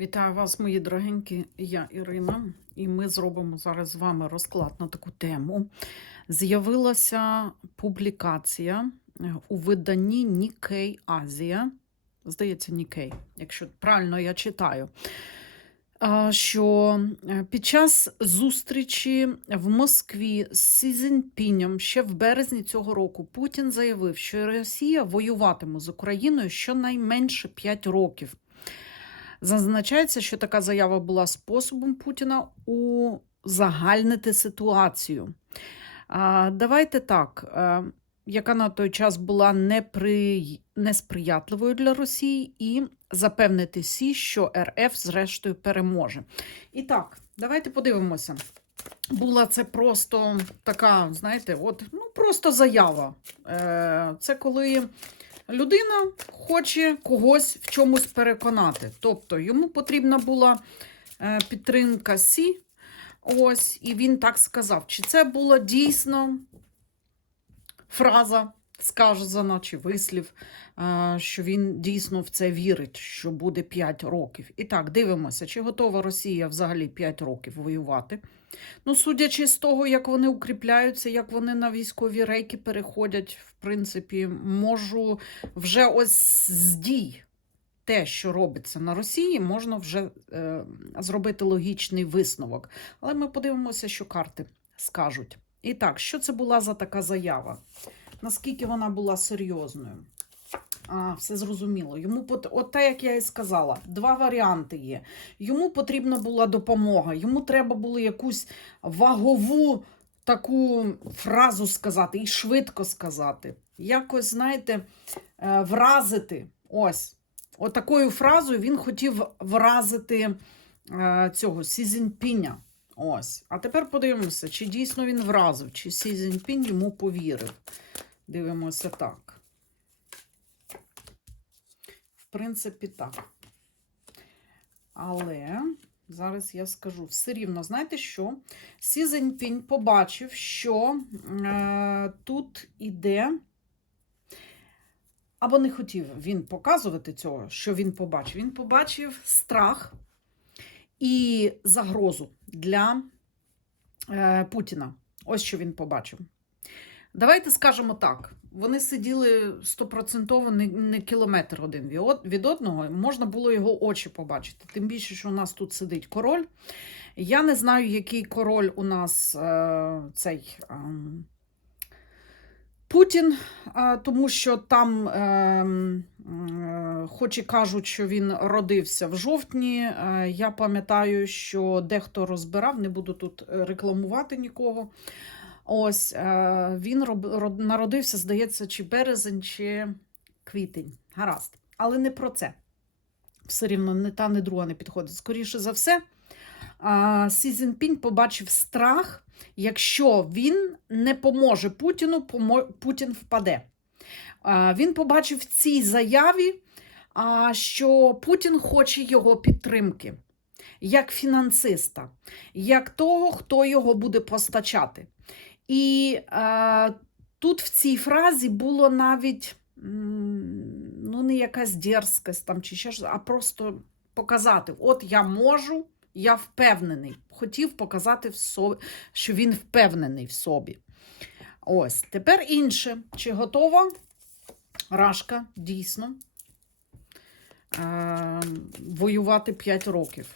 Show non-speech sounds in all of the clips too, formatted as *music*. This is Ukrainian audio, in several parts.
Вітаю вас, мої дорогенькі. Я Ірина, і ми зробимо зараз з вами розклад на таку тему. З'явилася публікація е, у виданні Nikkei Азія. Здається, Nikkei, якщо правильно я читаю. Що е, під час зустрічі в Москві з Сі Цзіньпінем ще в березні цього року Путін заявив, що Росія воюватиме з Україною щонайменше 5 років. Зазначається, що така заява була способом Путіна узагальнити ситуацію. Давайте так, е, яка на той час була непри... несприятливою для Росії, і запевнити Сі, що РФ зрештою переможе. І так, давайте подивимося. Була це просто така, знаєте, от, ну просто заява. Е, Це коли людина хоче когось в чомусь переконати. Тобто йому потрібна була е, підтримка Сі. Ось, і він так сказав. Чи це була дійсно фраза сказана, чи вислів, е, що він дійсно в це вірить, що буде 5 років. І так, дивимося, чи готова Росія взагалі 5 років воювати. Ну, судячи з того, як вони укріпляються, як вони на військові рейки переходять, в принципі, можу вже ось з дій те, що робиться на Росії, можна вже е, зробити логічний висновок. Але ми подивимося, що карти скажуть. І так, що це була за така заява? Наскільки вона була серйозною? А, все зрозуміло. Йому пот... От те, як я і сказала, два варіанти є. Йому потрібна була допомога, йому треба було якусь вагову таку фразу сказати і швидко сказати. Якось, знаєте, е, вразити. Ось. От такою фразою він хотів вразити е, цього Сізіньпіня. Ось. А тепер подивимося, чи дійсно він вразив, чи Сі Цзіньпінь йому повірив. Дивимося так. В принципі, так. Але зараз я скажу все рівно, знаєте що? Сі Цзіньпінь побачив, що е, тут іде. Або не хотів він показувати цього, що він побачив. Він побачив страх і загрозу для е, Путіна. Ось що він побачив. Давайте скажемо так: вони сиділи стопроцентово не, не кілометр один від, одного, можна було його очі побачити. Тим більше, що у нас тут сидить король. Я не знаю, який король у нас е, цей. ем, Путін, тому що там, е, е, хоч і кажуть, що він родився в жовтні. е, Я пам'ятаю, що дехто розбирав, не буду тут е, рекламувати нікого. Ось е, він народився, здається, чи березень, чи квітень. Гаразд. Але не про це. Все рівно не та, не друга не підходить. Скоріше за все, Сі Цзіньпінь побачив страх, якщо він не поможе Путіну, Путін впаде. Він побачив в цій заяві, що Путін хоче його підтримки, як фінансиста, як того, хто його буде постачати. І е, тут в цій фразі було навіть ну, не якась дерзкость там, чи ще щось, а просто показати: от я можу, я впевнений. Хотів показати в собі, що він впевнений в собі. Ось, тепер інше. Чи готова Рашка дійсно е, воювати 5 років?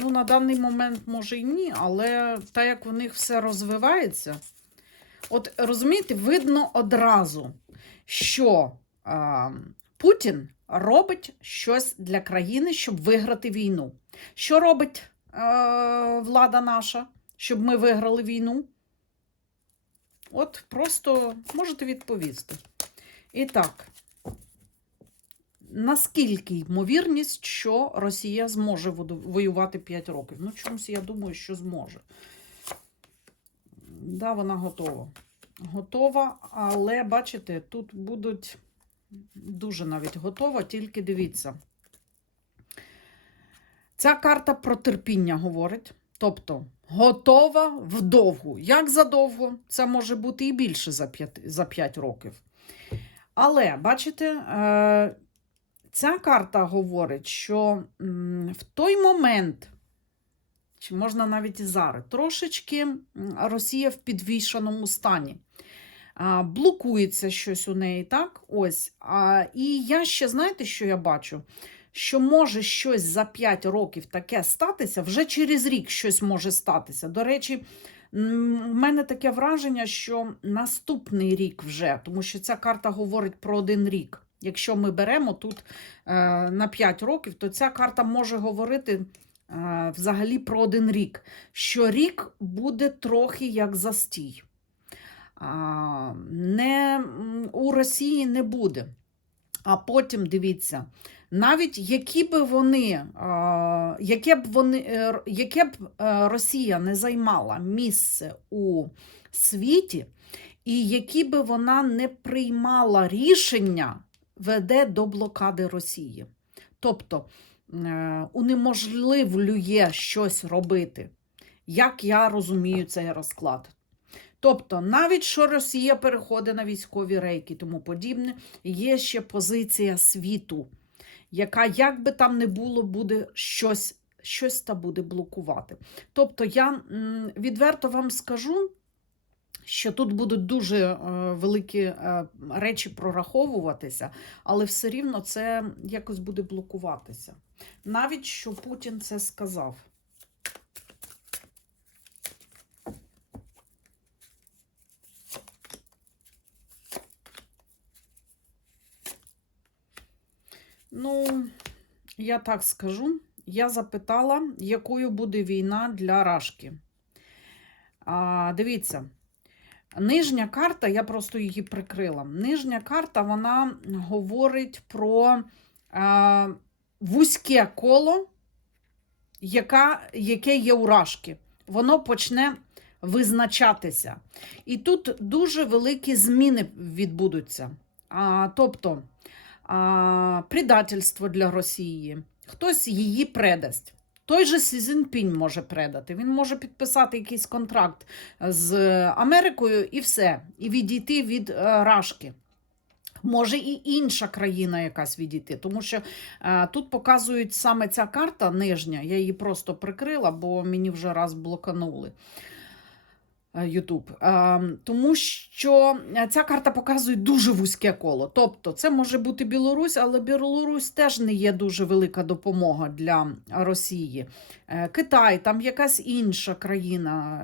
Ну, на даний момент, може, і ні, але так як у них все розвивається, от розумієте, видно одразу, що а, Путін робить щось для країни, щоб виграти війну. Що робить а, влада наша, щоб ми виграли війну? От просто можете відповісти. І так, наскільки ймовірність, що Росія зможе воювати 5 років? Ну, чомусь я думаю, що зможе. Да, вона готова. Готова, але бачите, тут будуть дуже навіть готова, тільки дивіться. Ця карта про терпіння говорить. Тобто готова вдовгу. Як задовго? Це може бути і більше за 5, за 5 років. Але, бачите, е, ця карта говорить, що в той момент, чи можна навіть і зараз, трошечки Росія в підвішеному стані. Блокується щось у неї, так? Ось. А, і я ще, знаєте, що я бачу? Що може щось за 5 років таке статися, вже через рік щось може статися. До речі, в мене таке враження, що наступний рік вже, тому що ця карта говорить про один рік. Якщо ми беремо тут е, на 5 років, то ця карта може говорити е, взагалі про один рік. Що рік буде трохи як застій. Не, у Росії не буде. А потім дивіться, навіть які би вони, а, яке б вони, е, яке б е, Росія не займала місце у світі, і які би вона не приймала рішення, веде до блокади Росії. Тобто е, унеможливлює щось робити. Як я розумію цей розклад. Тобто, навіть що Росія переходить на військові рейки і тому подібне, є ще позиція світу, яка, як би там не було, буде щось, щось та буде блокувати. Тобто, я відверто вам скажу, що тут будуть дуже е, великі е, речі прораховуватися, але все рівно це якось буде блокуватися. Навіть що Путін це сказав. Ну, я так скажу. Я запитала, якою буде війна для Рашки. А, дивіться, нижня карта, я просто її прикрила. Нижня карта вона говорить про а, вузьке коло, яка, яке є у Рашки. Воно почне визначатися. І тут дуже великі зміни відбудуться. А, тобто, а, предательство для Росії. Хтось її предасть. Той же Сі Цзіньпінь може предати. Він може підписати якийсь контракт з Америкою і все, і відійти від е, Рашки. Може і інша країна якась відійти, тому що е, тут показують саме ця карта нижня, я її просто прикрила, бо мені вже раз блоканули. Ютуб. Тому що е, ця карта показує дуже вузьке коло. Тобто, це може бути Білорусь, але Білорусь теж не є дуже велика допомога для Росії. Е, Китай, там якась інша країна.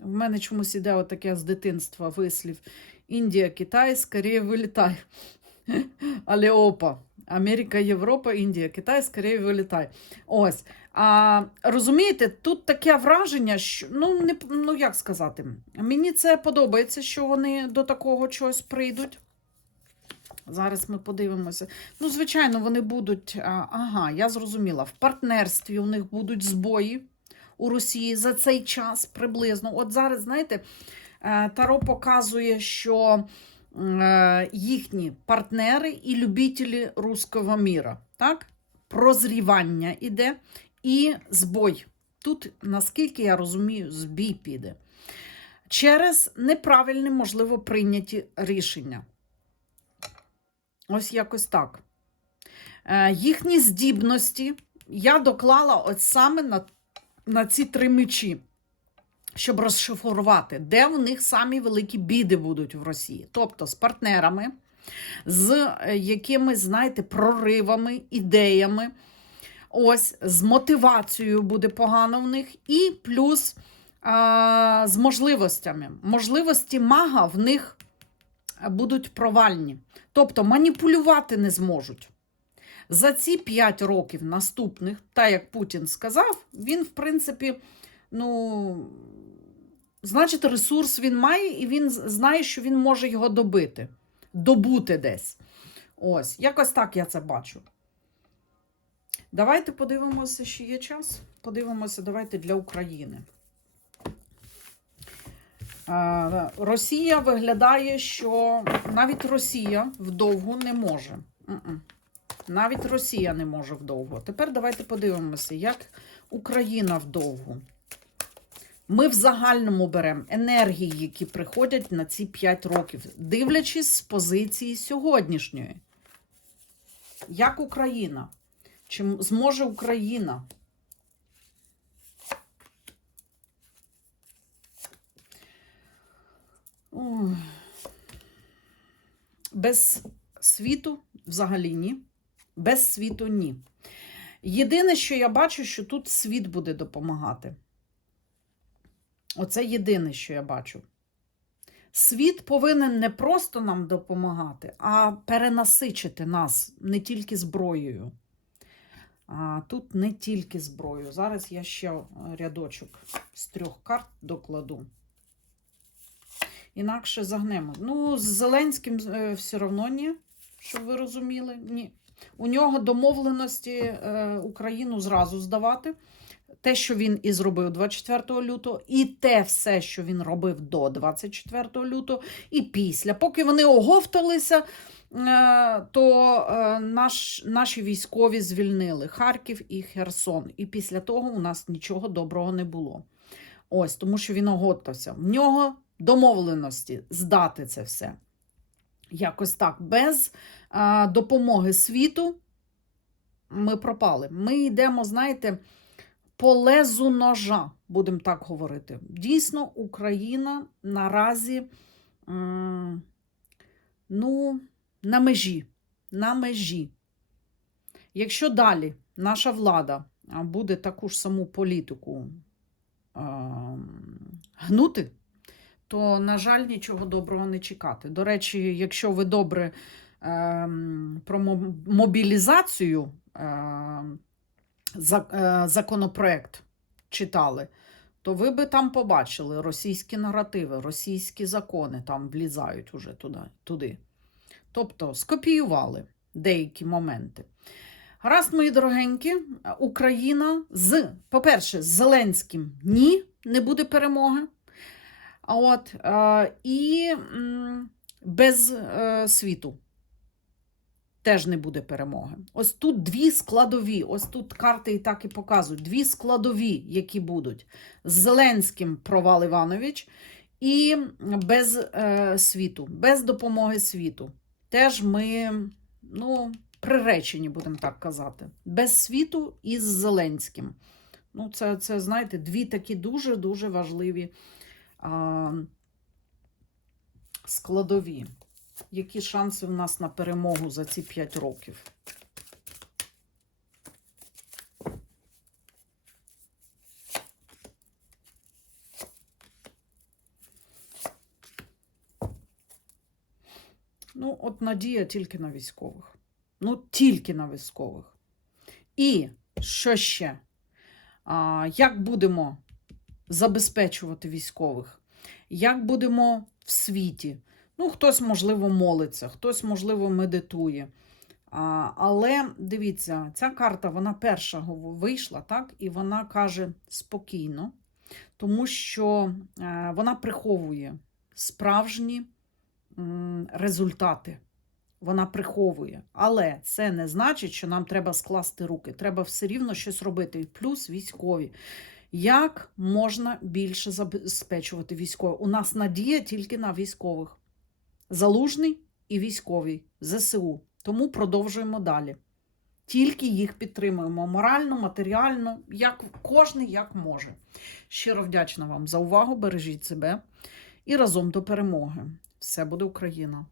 Е, В мене чомусь іде отаке з дитинства вислів. Індія, Китай, скоріше вилітай. *laughs* Але опа. Америка, Європа, Індія, Китай, скоріше вилітай. Ось. А, розумієте, тут таке враження, що ну, не, ну як сказати, мені це подобається, що вони до такого чогось прийдуть. Зараз ми подивимося. Ну, звичайно, вони будуть. а, Ага, я зрозуміла. В партнерстві у них будуть збої у Росії за цей час приблизно. От зараз, знаєте, е, Таро показує, що їхні партнери і любителі руського міра. Так? Прозрівання іде і збой. Тут, наскільки я розумію, збій піде. Через неправильні, можливо, прийняті рішення. Ось якось так. Е, їхні здібності я доклала от саме на, на ці три мечі, щоб розшифрувати, де в них самі великі біди будуть в Росії. Тобто з партнерами, з е, якимись, знаєте, проривами, ідеями. Ось, з мотивацією буде погано в них, і плюс а, з можливостями. Можливості мага в них будуть провальні. Тобто маніпулювати не зможуть. За ці 5 років наступних, так як Путін сказав, він, в принципі, ну, значить, ресурс він має, і він знає, що він може його добити, добути десь. Ось, якось так я це бачу. Давайте подивимося, ще є час. Подивимося, давайте для України. Росія виглядає, що навіть Росія вдовго не може. Навіть Росія не може вдовго. Тепер давайте подивимося, як Україна вдовго. Ми в загальному беремо енергії, які приходять на ці 5 років, дивлячись з позиції сьогоднішньої. Як Україна? Чи зможе Україна? Без світу взагалі ні. Без світу ні. Єдине, що я бачу, що тут світ буде допомагати. Оце єдине, що я бачу. Світ повинен не просто нам допомагати, а перенасичити нас не тільки зброєю. А тут не тільки зброю. Зараз я ще е, рядочок з трьох карт докладу. Інакше загнемо. Ну, з Зеленським е, все одно ні, щоб ви розуміли. Ні. У нього домовленості е, Україну зразу здавати. Те, що він і зробив 24 лютого, і те все, що він робив до 24 лютого, і після. Поки вони оговталися, е, то е, наш, наші військові звільнили Харків і Херсон. І після того у нас нічого доброго не було. Ось, тому що він оговтався. В нього домовленості здати це все. Якось так, без е, допомоги світу ми пропали. Ми йдемо, знаєте, по лезу ножа, будемо так говорити. Дійсно, Україна наразі ну, на межі. На межі. Якщо далі наша влада буде таку ж саму політику гнути, то, на жаль, нічого доброго не чекати. До речі, якщо ви добре ем, про мобілізацію ем, законопроект читали, то ви би там побачили російські наративи, російські закони там влізають уже туди. туди. Тобто скопіювали деякі моменти. Гаразд, мої дорогенькі, Україна з, по-перше, з Зеленським ні, не буде перемоги. От, е, і без е, світу теж не буде перемоги. Ось тут дві складові, ось тут карти і так і показують. Дві складові, які будуть. З Зеленським провал Іванович і без е, світу, без допомоги світу. Теж ми, ну, приречені, будемо так казати. Без світу і з Зеленським. Ну, це, це знаєте, дві такі дуже-дуже важливі а, складові. Які шанси в нас на перемогу за ці 5 років? Ну, от надія тільки на військових. Ну, тільки на військових. І що ще? А, як будемо забезпечувати військових? Як будемо в світі? Ну, хтось, можливо, молиться, хтось, можливо, медитує. А, але дивіться, ця карта, вона перша вийшла, так? І вона каже спокійно, тому що е, вона приховує справжні результати. Вона приховує. Але це не значить, що нам треба скласти руки. Треба все рівно щось робити. Плюс військові. Як можна більше забезпечувати військових? У нас надія тільки на військових. Залужний і військовий ЗСУ. Тому продовжуємо далі. Тільки їх підтримуємо морально, матеріально, як кожен як може. Щиро вдячна вам за увагу. Бережіть себе і разом до перемоги. Все буде Україна!